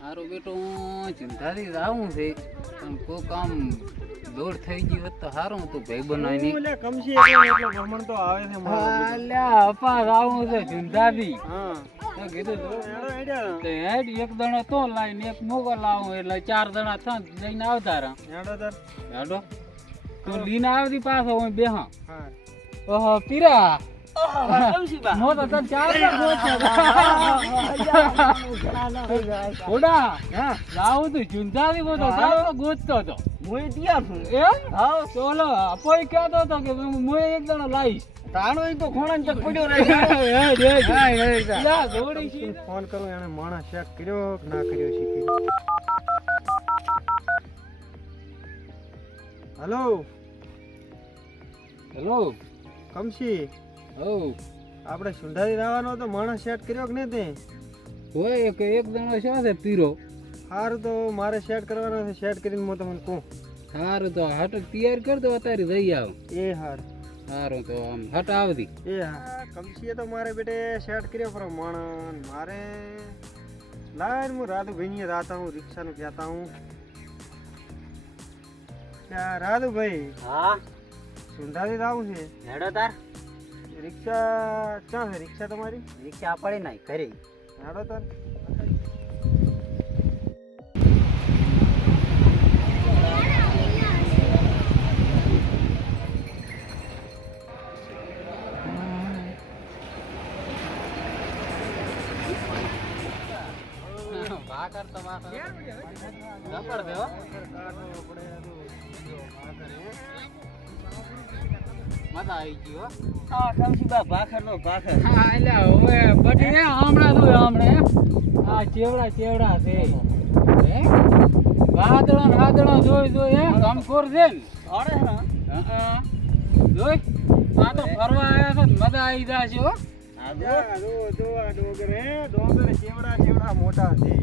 મારું બેટું ચિંતાથી આવું છે પણ કોઈ કામ દોડ થઈ ગઈ હોત તો સારું હતું ભાઈ બનાવી એટલે કમસી એટલો ભ્રમણ તો આવે છે અલ્યા અપાસ આવું છે ચિંતાથી હા તો કીધું તો એનો આઈડિયા તે હેડ એક દણો તો લાઈને એક મોગો લાવું એટલે 4 દણા થન લઈને આવતા રહા હેડો તાર હેડો તું લીને આવતી પાછો હું બેહા હા ઓહો પીરા કમસી મો તો તને 4 ઓડા હા જાવ તું ચિંતાથી બોતો સારો ગોતતો તો હું ત્યાં છું એમ હા ચોલો અપોય કહેતો હતો કે હું એક દણો લાવીશ તાણો ઈ તો ખોણાને ચક પડ્યો યા દોડી છે ફોન કરું એને માણસ ચેક કર્યો કે ના કર્યો શીખી હેલો હેલો કમસી હો આપણે સુંઢારી રહેવાનો તો માણસ સેટ કર્યો કે નહીં તે હોય એક દણો છે છે પીરો સારું તો મારે સેટ કરવાનો છે સેટ કરીને હું તમને કહું સારું તો હટ તૈયાર કર દો અત્યારે જઈ આવ એ હાર સારું તો આમ હટ આવતી એ હા કમસીએ તો મારે બેટે સેટ કર્યો પર માણસ મારે લાઈન હું राधू भाई नहीं रहता हूँ रिक्शा नु कहता हूँ क्या राधू भाई हाँ सुंधारी राहू है हेडो तार रिक्शा क्या है रिक्शा तुम्हारी रिक्शा पड़े नहीं करे हेडो तार ભાકર તો ભાકર જબર દેવો મજા આવી ગઈ હો हाँ कमसी बा भाखर नो भाखर હા એટલે હવે બટી ને હમણાં તો હમણે આ ચેવડા છે હે વાદળો જોઈ હે કમકોર છે ને अरे हाँ હા જોઈ આ તો ફરવા આવ્યા છો મજા આવી જાશે હો हाँ જો આ ડોગર હે ડોગર ચેવડા ચેવડા મોટા છે